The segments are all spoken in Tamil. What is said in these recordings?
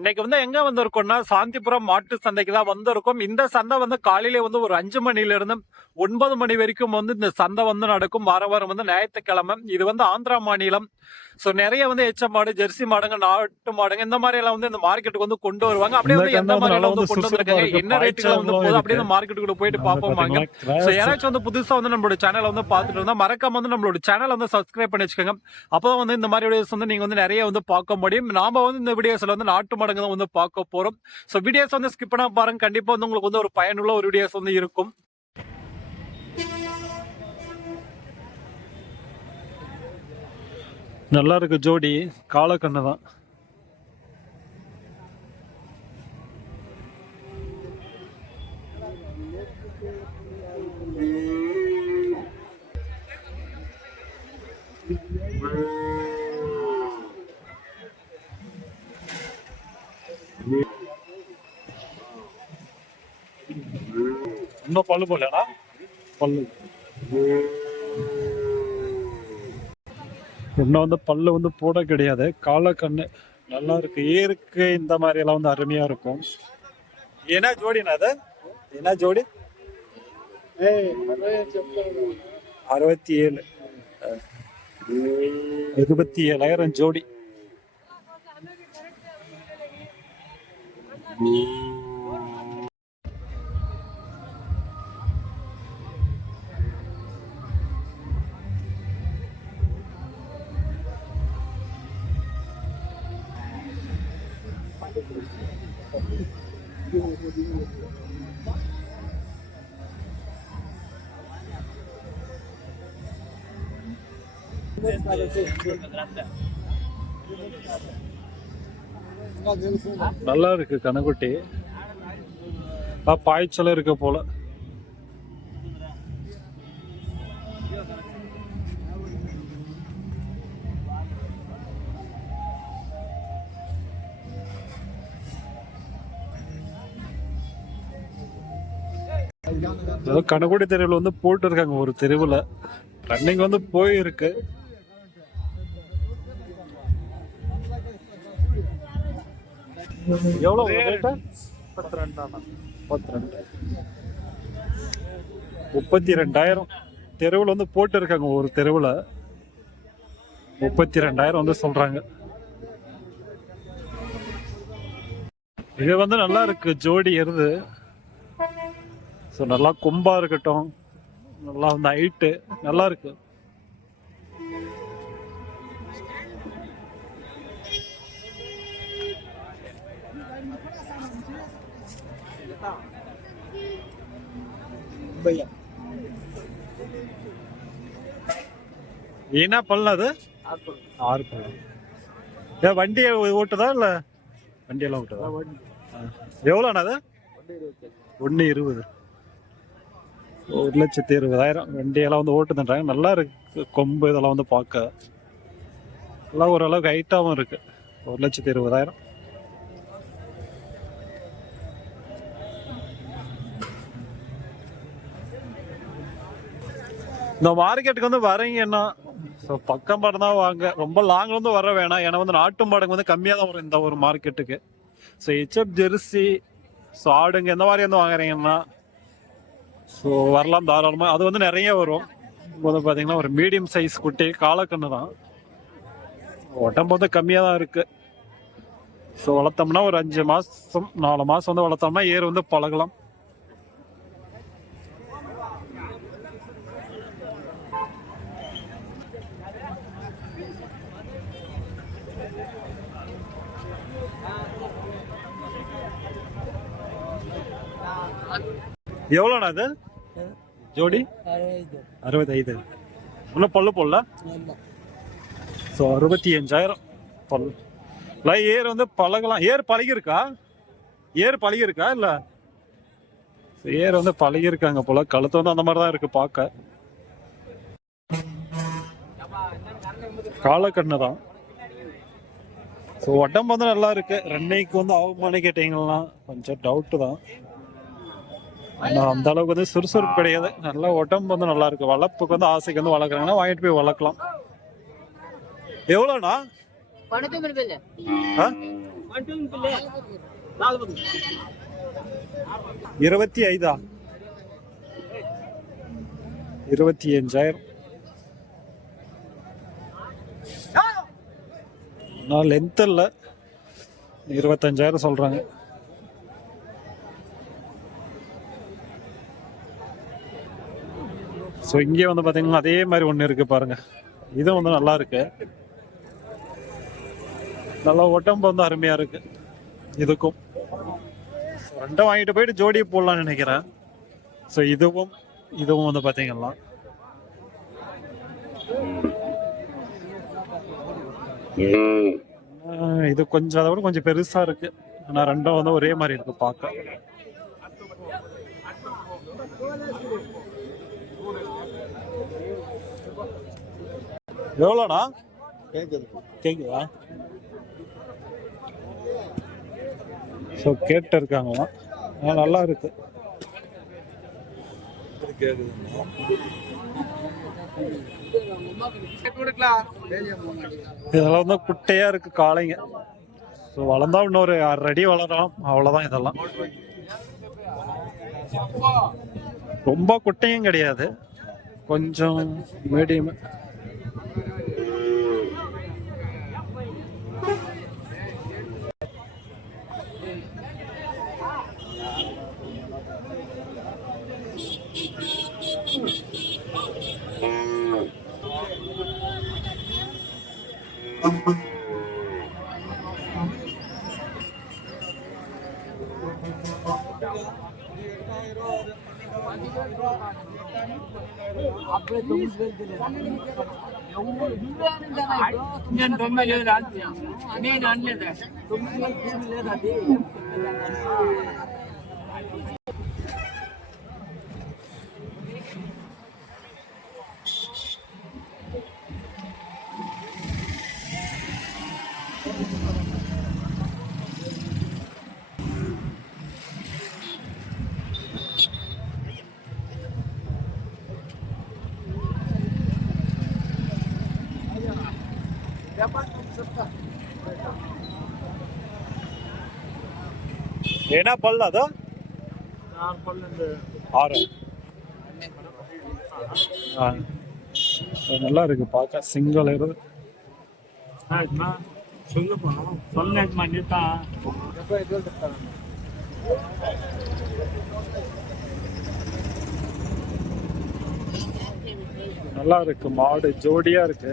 இன்னைக்கு வந்து எங்க வந்திருக்கோம்னா சாந்திபுரம் மாட்டு சந்தைக்கு தான் வந்திருக்கோம். இந்த சந்தை வந்து காலையில வந்து ஒரு அஞ்சு மணில இருந்து ஒன்பது மணி வரைக்கும் வந்து இந்த சந்தை வந்து நடக்கும். வார வாரம் வந்து ஞாயிற்றுக்கிழமை. இது வந்து ஆந்திரா மாநிலம். ஸோ நிறைய வந்து எச்ச மாடு ஜெர்சி மாடுங்க நாட்டு மாடுங்க இந்த மாதிரி எல்லாம் வந்து இந்த மார்க்கெட்டுக்கு வந்து கொண்டு வருவாங்க. அப்படியே வந்து எந்த மாதிரி எல்லாம் வந்து கொண்டு வந்திருக்காங்க? என்ன. ரேட்டுல வந்து போகுது? அப்படியே. இந்த மார்க்கெட்டுக்குள்ள போயிட்டு பார்ப்போம் வாங்க. ஸோ யாராச்சும் வந்து புதுசா வந்து நம்மளோட சேனலை வந்து பார்த்துட்டு இருந்தா மறக்காம வந்து நம்மளோட சேனலை வந்து சப்ஸ்கிரைப் பண்ணி வச்சுக்கோங்க. அப்பதான் வந்து இந்த மாதிரி வீடியோஸ் வந்து நீங்க வந்து நிறைய வந்து பார்க்க முடியும். நாம வந்து இந்த வீடியோஸ்ல வந்து நாட்டு மடங்கு தான் வந்து பார்க்க போறோம். ஸோ வீடியோஸ் வந்து ஸ்கிப் பண்ணா பாருங்க. கண்டிப்பா வந்து உங்களுக்கு வந்து ஒரு பயனுள்ள ஒரு வீடியோஸ் வந்து இருக்கும். நல்லா இருக்கு ஜோடி. காலக்கண்ணு தான். இன்னும் பல்லு போலடா பல்லு. இன்னும் வந்து பல்லு வந்து போட கிடையாது. காலக்கண்ணு நல்லா இருக்கு. ஏருக்கு இந்த மாதிரி எல்லாம் வந்து அருமையா இருக்கும். என்ன ஜோடினா அது? என்ன ஜோடி? அறுபத்தி ஏழு. இருபத்தி ஏழாயிரம் ஜோடி. நல்லா இருக்கு கனகுட்டி பாய்ச்சல இருக்க இருக்கு போல கனகுடி தெருவில் வந்து போட்டு இருக்காங்க ஒரு தெருவில். ரன்னிங் வந்து போயிருக்கு. எவ்வளோ ரேட்டு முப்பத்தி ரெண்டு முப்பத்தி ரெண்டாயிரம் தெருவில் வந்து போட்டு இருக்காங்க ஒரு தெருவில். முப்பத்தி ரெண்டாயிரம் வந்து சொல்றாங்க. இது வந்து நல்லா இருக்கு. ஜோடி எருது. ஸோ நல்லா கொம்பா இருக்கட்டும். நல்லா வந்து ஹைட்டு நல்லா இருக்கு என்ன பல்லு அது? ஆறு பல்லு ஏன் வண்டி ஓட்டுதா இல்ல? வண்டியெல்லாம் ஓட்டுதா? எவ்வளோண்ணா அது? ஒன்று இருபது. ஒரு லட்சத்தி இருபதாயிரம். வண்டியெல்லாம் வந்து ஓட்டுதுன்றாங்க. நல்லா இருக்கு. கொம்பு இதெல்லாம் வந்து பார்க்க. எல்லாம் ஓரளவுக்கு ஹைட்டாகவும் இருக்கு. ஒரு லட்சத்தி இருபதாயிரம். இந்த மார்க்கெட்டுக்கு வந்து வரீங்கன்னா ஸோ பக்கம் படம் தான் வாங்க. ரொம்ப லாங்கில் இருந்து வர வேணாம். ஏன்னா வந்து நாட்டு மாடுங்க வந்து கம்மியாக தான் வரும் இந்த ஒரு மார்க்கெட்டுக்கு. ஸோ ஹெச்எப் ஜெர்சி ஸோ ஆடுங்க எந்த மாதிரி வந்து வாங்குறீங்கன்னா? ஸோ வரலாம் தாராளமாக அது வந்து நிறைய வரும். இப்போ வந்து பார்த்தீங்கன்னா ஒரு மீடியம் சைஸ் குட்டி காலக்கண்ணு தான். உடம்பு வந்து கம்மியாக தான் இருக்குது ஸோ வளர்த்தோம்னா ஒரு அஞ்சு மாதம் நாலு மாதம் வந்து வளர்த்தோம்னா ஏர் வந்து பழகலாம். எவ்வளோண்ணா அது ஜோடி? அறுபத்தைந்து. இன்னும் பல்லு போடல? ஸோ அறுபத்தி அஞ்சாயிரம் பல்லு இல்லை ஏர் வந்து பழகலாம். ஏர் பழகிருக்கா ஏர் பழகிருக்கா இல்லை? ஏர் வந்து பழகிருக்காங்க போல. கழுத்து வந்து அந்த மாதிரி தான் இருக்கு பார்க்க. காலக்கண்ணு தான் ஸோ உடம்பு வந்து நல்லா இருக்கு. ரெண்டைக்கு வந்து அவமானு கேட்டீங்கன்னா கொஞ்சம் டவுட்டு தான். அந்த அளவுக்கு வந்து சுறுசுறுப்பு கிடையாது. நல்லா உடம்பு வந்து நல்லா இருக்கு. வளர்ப்புக்கு வந்து ஆசைக்கு வந்து வளர்க்குறாங்கன்னா வாங்கிட்டு போய் வளர்க்கலாம். எவ்வளோண்ணா? இருபத்தி ஐதா? இருபத்தி அஞ்சாயிரம் நான் லென்த் இல்லை. இருபத்தஞ்சாயிரம் சொல்றாங்க. ஸோ இங்கே வந்து பார்த்தீங்கன்னா அதே மாதிரி ஒன்று இருக்கு பாருங்க. இதுவும் வந்து நல்லா இருக்கு. நல்லா உடம்பு வந்து அருமையா இருக்கு. இதுக்கும். ரெண்டும் வாங்கிட்டு போயிட்டு ஜோடி போடலாம்னு நினைக்கிறேன். ஸோ இதுவும் இதுவும் வந்து பார்த்தீங்கன்னா இது கொஞ்சம் அதை விட கொஞ்சம் பெருசா இருக்கு. ஆனா ரெண்டும் வந்து ஒரே மாதிரி இருக்கு பார்க்க. எவ்வளோண்ணா கேட்குதா ஸோ கேட்டு இருக்காங்களாம் ஆ, நல்லா இருக்கு. இதெல்லாம் தான் குட்டையா இருக்கு காளைங்க. ஸோ வளர்ந்தா இன்னொரு ஆறு அடி வளரலாம். அவ்வளோதான் இதெல்லாம். ரொம்ப குட்டையும் கிடையாது. கொஞ்சம் மீடியம் నేను తొంభై లేదు రాత్రి నేను అనలేదు తొమ్మిది వేలు భూమి లేదు అది ஏன்னா பல்லு அதோ? ஆறு. ஆ. So, நல்லா இருக்கு பார்க்க. சிங்கிள் இரு சொல்லுப்பா சொன்னது மாதிரி நல்லா இருக்கு மாடு ஜோடியா இருக்கு.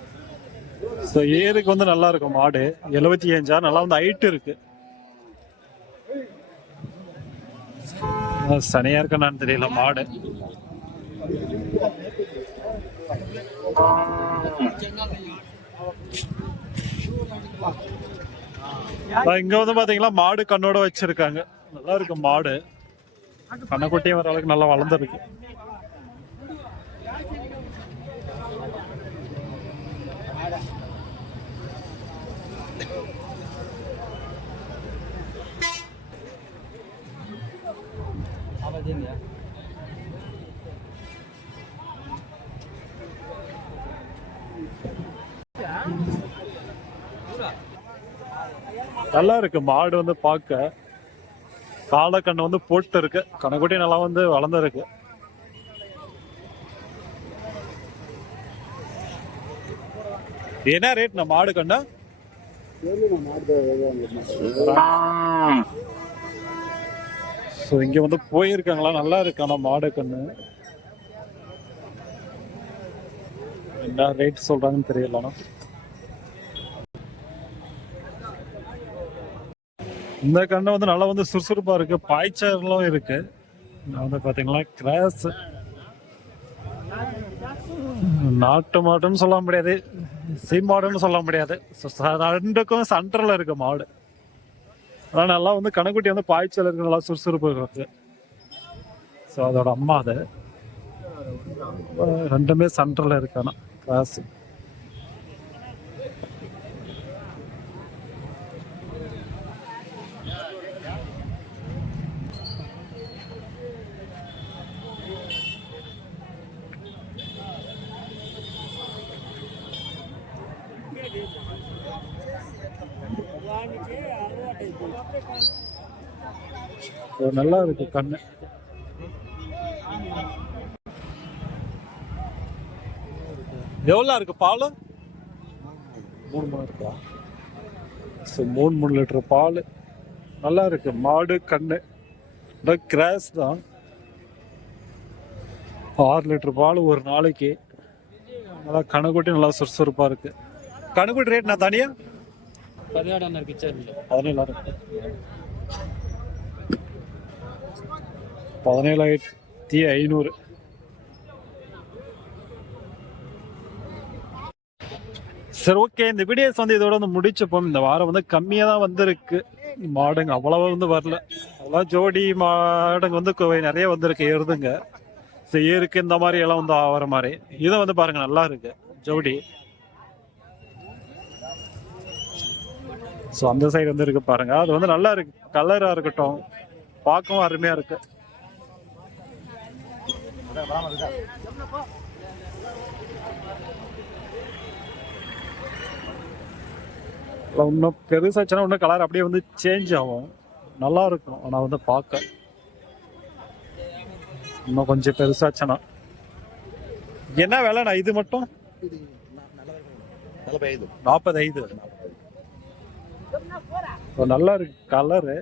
ஸோ ஏருக்கு வந்து நல்லா இருக்கும் மாடு எழுபத்தி அஞ்சா நல்லா வந்து ஹைட் இருக்கு. அஹ் சனியா இருக்கான்னு தெரியல மாடு. இங்க வந்து பாத்தீங்களா மாடு கண்ணோட வச்சிருக்காங்க. நல்லா இருக்கு மாடு. கண்ணக்குட்டியும் வர அளவுக்கு நல்லா வளர்ந்துருக்கு. நல்லா இருக்கு. மாடு வந்து பார்க்க காலக்கண்ணை வந்து போட்டு இருக்கு. கணக்குட்டி நல்லா வந்து வளர்ந்துருக்கு. என்ன ரேட் நம்ம மாடு கண்ணா? ஸோ இங்க வந்து போயிருக்காங்களா? நல்லா இருக்கு. ஆனா மாடு கண்ணு. என்ன ரேட் சொல்றாங்கன்னு தெரியல ஆனா. இந்த கண்ணு வந்து நல்லா வந்து சுறுசுறுப்பா இருக்கு. பாய்ச்சலும் இருக்கு. நான் வந்து பாத்தீங்களா கிராஸ் நாட்டு மாட்டுன்னு சொல்ல முடியாது. சீம் மாடுன்னு சொல்ல முடியாது. ரெண்டுக்கும் சென்டரில் இருக்கு மாடு. அதான் நல்லா வந்து கணக்குட்டி வந்து பாய்ச்சல் இருக்கு நல்லா சுறுசுறுப்பு இருக்கு. ஸோ அதோட அம்மா அது. ரெண்டுமே ரெண்டுமே சென்டரில் ஆனால் கிளாஸ் நல்லா இருக்கு கண்ணு. எவ்வளோ இருக்கு பால்? மூணு மணி இருக்கா? ஸோ மூணு மூணு லிட்டர் பால். நல்லா இருக்கு. மாடு கண்ணு. இந்த கிராஸ் தான். ஆறு லிட்டர் பால் ஒரு நாளைக்கு. நல்லா கணுக்குட்டி நல்லா சுறுசுறுப்பாக இருக்கு. கணுக்குட்டி ரேட் நான் தனியா? பதினேழாம் கிச்சன் பதினேழாயிரம். பதினேழாயிரத்தி ஐநூறு. சரி ஓகே. இந்த வீடியோஸ் வந்து இதோட வந்து முடிச்சப்போம். இந்த வாரம் வந்து கம்மியாக தான் வந்திருக்கு. மாடுங்க அவ்வளவா வந்து வரல. அவ்வளோ ஜோடி மாடுங்க வந்து நிறைய வந்திருக்கு எருதுங்க ஸோ ஏருக்கு இந்த மாதிரி எல்லாம் வந்து ஆகிற மாதிரி. இதை வந்து பாருங்க நல்லா இருக்கு. ஜோடி. ஸோ அந்த சைடு வந்து இருக்கு பாருங்க. அது வந்து நல்லா இருக்கு. கலராக இருக்கட்டும். பார்க்கவும் அருமையாக இருக்குது இன்னும் பெருசாச்சுன்னா இன்னும் கலர் அப்படியே வந்து சேஞ்ச் ஆகும். நல்லா இருக்கும். ஆனால் வந்து பார்க்க. இன்னும் கொஞ்சம் பெருசாச்சுன்னா என்ன விலைண்ணா இது மட்டும்? நாற்பது ஐந்து. நல்லா இருக்கு. கலரு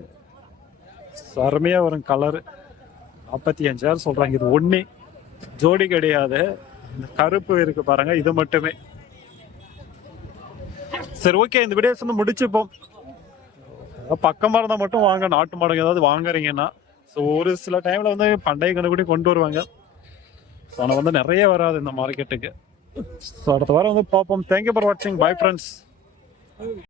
அருமையாக வரும் கலரு நாற்பத்தி அஞ்சாயிரம் சொல்கிறாங்க இது ஒன்று ஜோடி கிடையாது. இந்த கருப்பு இருக்கு பாருங்க இது மட்டுமே. சரி ஓகே இந்த வீடியோஸ் வந்து முடிச்சுப்போம். பக்கம் பக்கமாக இருந்தால் மட்டும் வாங்க நாட்டு மாடுங்க ஏதாவது வாங்குறீங்கன்னா. ஸோ ஒரு சில டைமில் வந்து பண்டைய கண்டுபிடி கொண்டு வருவாங்க. ஸோ ஆனால் வந்து நிறைய வராது இந்த மார்க்கெட்டுக்கு ஸோ அடுத்த வாரம் வந்து பார்ப்போம். தேங்க்யூ ஃபார் வாட்சிங் பை ஃப்ரெண்ட்ஸ்